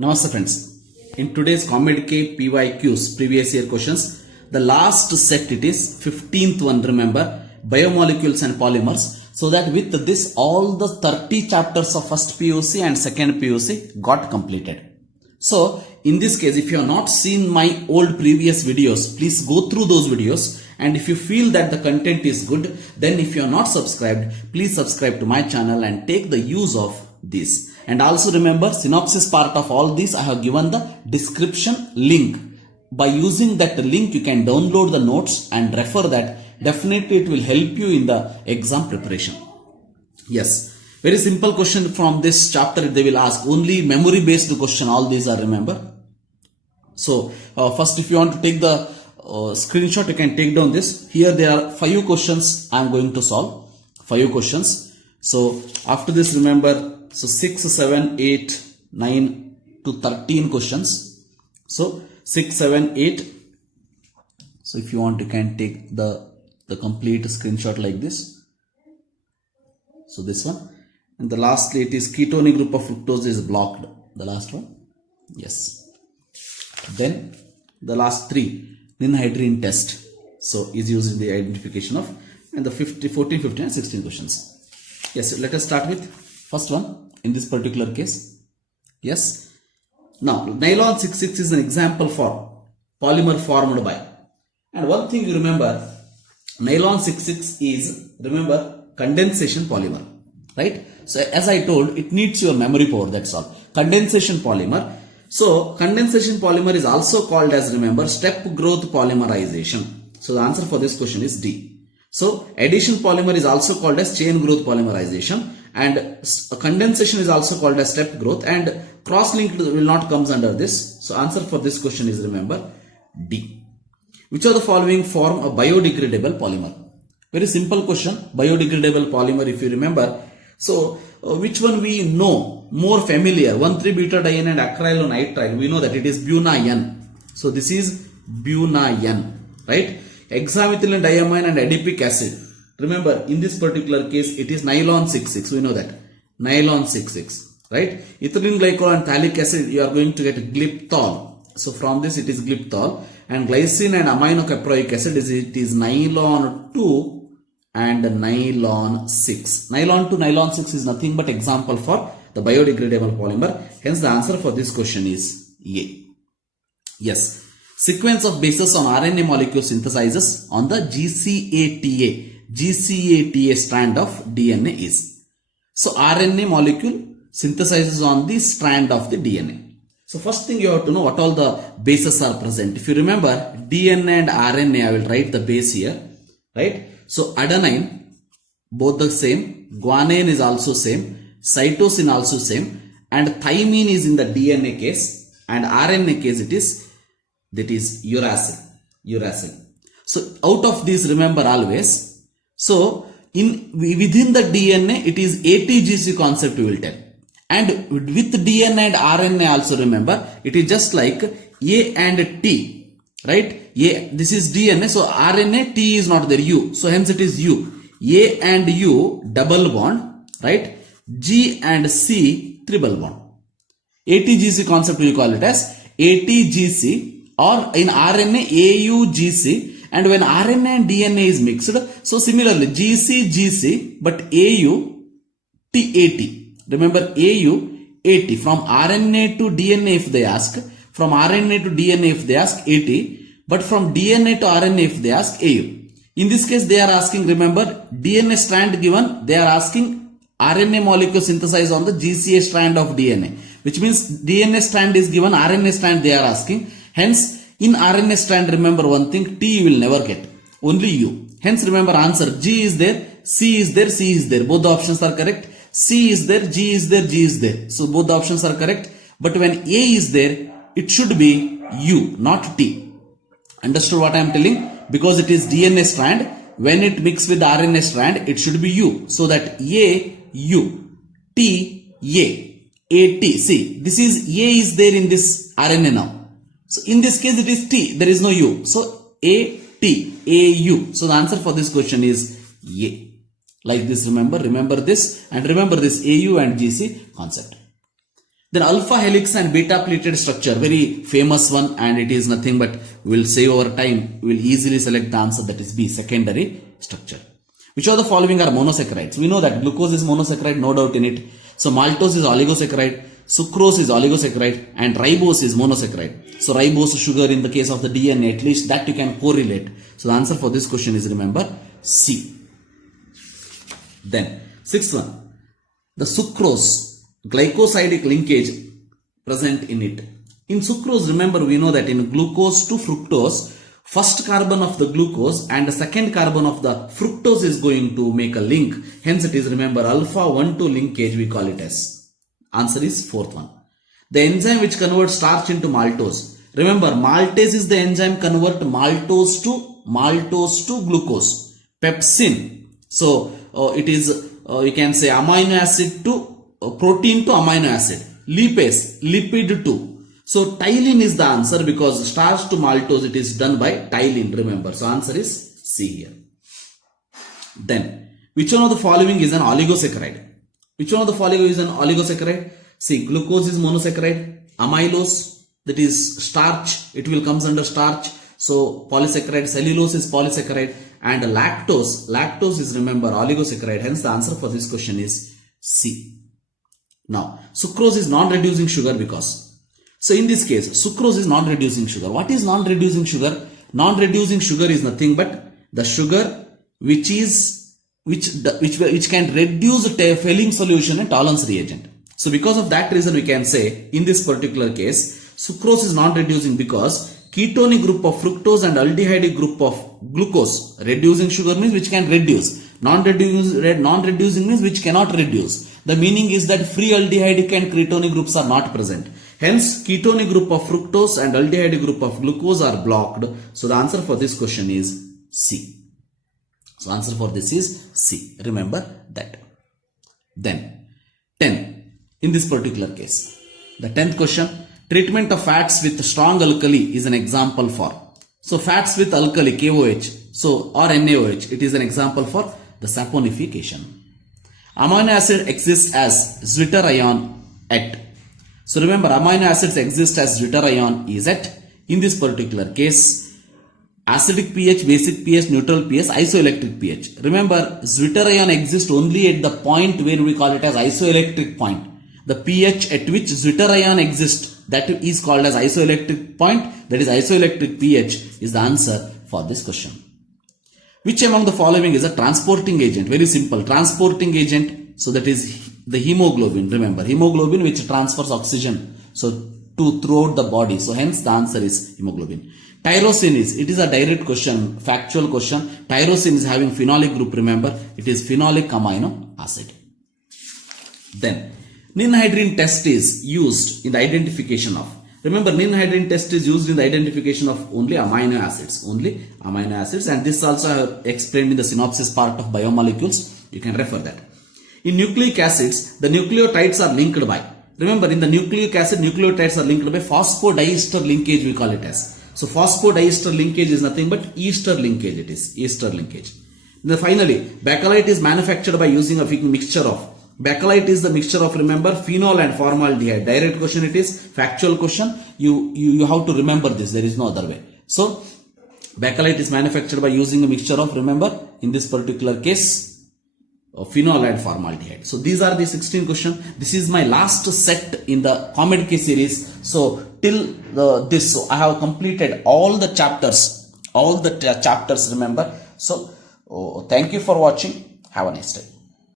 Namaste friends. In today's ComEdK PYQs previous year questions, the last set it is 15th one, remember, biomolecules and polymers. So that with this all the 30 chapters of first PUC and second PUC got completed. So in this case, if you have not seen my old previous videos, please go through those videos, and if you feel that the content is good, then if you are not subscribed, please subscribe to my channel and take the use of this. And also remember, synopsis part of all this I have given the description link. By using that link you can download the notes and refer that. Definitely it will help you in the exam preparation. Yes, very simple question from this chapter they will ask. Only memory based question all these are, remember. So first if you want to take the screenshot, you can take down this. Here there are 5 questions I am going to solve. 5 questions. So after this remember, so 6, 7, 8, 9 to 13 questions. So 6, 7, 8. So if you want, you can take the complete screenshot like this. So this one. And the lastly it is ketonic group of fructose is blocked. The last one. Yes. Then the last 3. Ninhydrin test. So is using the identification of, and the 14, 15 and 16 questions. Yes, let us start with first one in this particular case. Yes. Now nylon 66 is an example for polymer formed by. And one thing you remember, nylon 66 is, remember, condensation polymer. Right? So as I told, it needs your memory power, that's all. Condensation polymer. So condensation polymer is also called as, remember, step growth polymerization. So the answer for this question is D. So addition polymer is also called as chain growth polymerization, and condensation is also called as step growth, and cross-linked will not comes under this. So answer for this question is, remember, D. Which of the following form a biodegradable polymer? Very simple question. Biodegradable polymer, if you remember. So which one we know more familiar? 1,3-butadiene and acrylonitrile. We know that it is BuNaN. So this is BuNaN, right? Hexamethylene diamine and adipic acid. Remember, in this particular case, it is nylon 66. We know that. Nylon 66, right? Ethylene glycol and phthalic acid, you are going to get gliptol. So from this, it is gliptol. And glycine and aminocaproic acid, it is nylon 2 and nylon 6. Nylon 2, nylon 6 is nothing but example for the biodegradable polymer. Hence, the answer for this question is A. Yes. Sequence of bases on RNA molecule synthesizes on the GCATA strand of DNA is. So RNA molecule synthesizes on the strand of the DNA. So first thing you have to know what all the bases are present. If you remember, DNA and RNA, I will write the base here, right? So adenine, both the same, guanine is also same, cytosine also same, and thymine is in the DNA case, and RNA case it is, that is uracil. So out of these, remember always, so within the DNA it is ATGC concept we will tell, and with DNA and RNA also, remember, it is just like A and T, right? A, this is DNA, so RNA, T is not there, U, so hence it is U. A and U double bond, right? G and C triple bond. ATGC concept we call it as ATGC, or in RNA AUGC, and when RNA and DNA is mixed, so similarly GC, but AU, TAT. Remember AU, AT. From RNA to DNA if they ask, from RNA to DNA if they ask AT, but from DNA to RNA if they ask AU. In this case they are asking, remember, DNA strand given, they are asking RNA molecule synthesized on the GCA strand of DNA, which means DNA strand is given, RNA strand they are asking. Hence, in RNA strand, remember one thing, T you will never get, only U. Hence, remember answer, G is there, C is there, C is there. Both the options are correct. C is there, G is there, G is there. So, both the options are correct. But when A is there, it should be U, not T. Understood what I am telling? Because it is DNA strand, when it mixes with RNA strand, it should be U. So, that A, U, T, A, A, T. See, this is A is there in this RNA now. So in this case it is T, there is no U. So A, T, A, U. So the answer for this question is A. Like this, remember this, and remember this AU and GC concept. Then alpha helix and beta pleated structure, very famous one, and it is nothing but we will save our time. We will easily select the answer, that is B, secondary structure. Which of the following are monosaccharides? We know that glucose is monosaccharide, no doubt in it. So maltose is oligosaccharide, sucrose is oligosaccharide, and ribose is monosaccharide. So ribose sugar in the case of the DNA, at least that you can correlate. So the answer for this question is, remember, C. Then sixth one, the sucrose, glycosidic linkage present in it. In sucrose, remember, we know that in glucose to fructose, first carbon of the glucose and the second carbon of the fructose is going to make a link. Hence it is, remember, alpha 1,2 linkage we call it as. Answer is fourth one. The enzyme which converts starch into maltose. Remember, maltase is the enzyme convert maltose to glucose. Pepsin. So it is, you can say amino acid to protein to amino acid. Lipase, lipid to. So ptyalin is the answer, because starch to maltose it is done by ptyalin, remember. So answer is C here. Then, which one of the following is an oligosaccharide? Which one of the following is an oligosaccharide? See, glucose is monosaccharide, amylose, that is starch, it will comes under starch. So polysaccharide, cellulose is polysaccharide, and lactose is, remember, oligosaccharide. Hence the answer for this question is C. Now, sucrose is non-reducing sugar because. So in this case, sucrose is non-reducing sugar. What is non-reducing sugar? Non-reducing sugar is nothing but the sugar which can reduce Fehling solution and Tollens reagent. So because of that reason, we can say in this particular case, sucrose is non-reducing because ketonic group of fructose and aldehyde group of glucose. Reducing sugar means which can reduce. Non-reducing means which cannot reduce. The meaning is that free aldehydic and ketonic groups are not present. Hence, ketonic group of fructose and aldehyde group of glucose are blocked. So the answer for this question is C. So answer for this is C. Remember that. Then 10. In this particular case, the 10th question, treatment of fats with strong alkali is an example for. So fats with alkali, KOH, so or NaOH, it is an example for the saponification. Amino acid exists as zwitter ion at. So remember, amino acids exist as zwitter ion is at. In this particular case, acidic pH, basic pH, neutral pH, isoelectric pH. Remember, zwitter ion exists only at the point where we call it as isoelectric point. The pH at which zwitter ion exists, that is called as isoelectric point, that is isoelectric pH is the answer for this question. Which among the following is a transporting agent? Very simple, transporting agent. So that is the hemoglobin. Remember, hemoglobin which transfers oxygen throughout the body. So hence the answer is hemoglobin. Tyrosine is, it is a direct question, factual question. Tyrosine is having phenolic group. Remember, it is phenolic amino acid. Then Ninhydrin test is used in the identification of. Remember, Ninhydrin test is used in the identification of only amino acids. Only amino acids, and this also I have explained in the synopsis part of biomolecules. You can refer that. In nucleic acids, the nucleotides are linked by. Remember, in the nucleic acid, nucleotides are linked by phosphodiester linkage, we call it as. So phosphodiester linkage is nothing but ester linkage. It is ester linkage. Then finally, bakelite is manufactured by using a mixture of. Bakelite is the mixture of, remember, phenol and formaldehyde. Direct question it is, factual question. You have to remember this. There is no other way. So bakelite is manufactured by using a mixture of, remember, in this particular case, phenol and formaldehyde. So these are the 16 questions. This is my last set in the COMEDK series. So till this, so I have completed all the chapters. Remember. So thank you for watching. Have a nice day.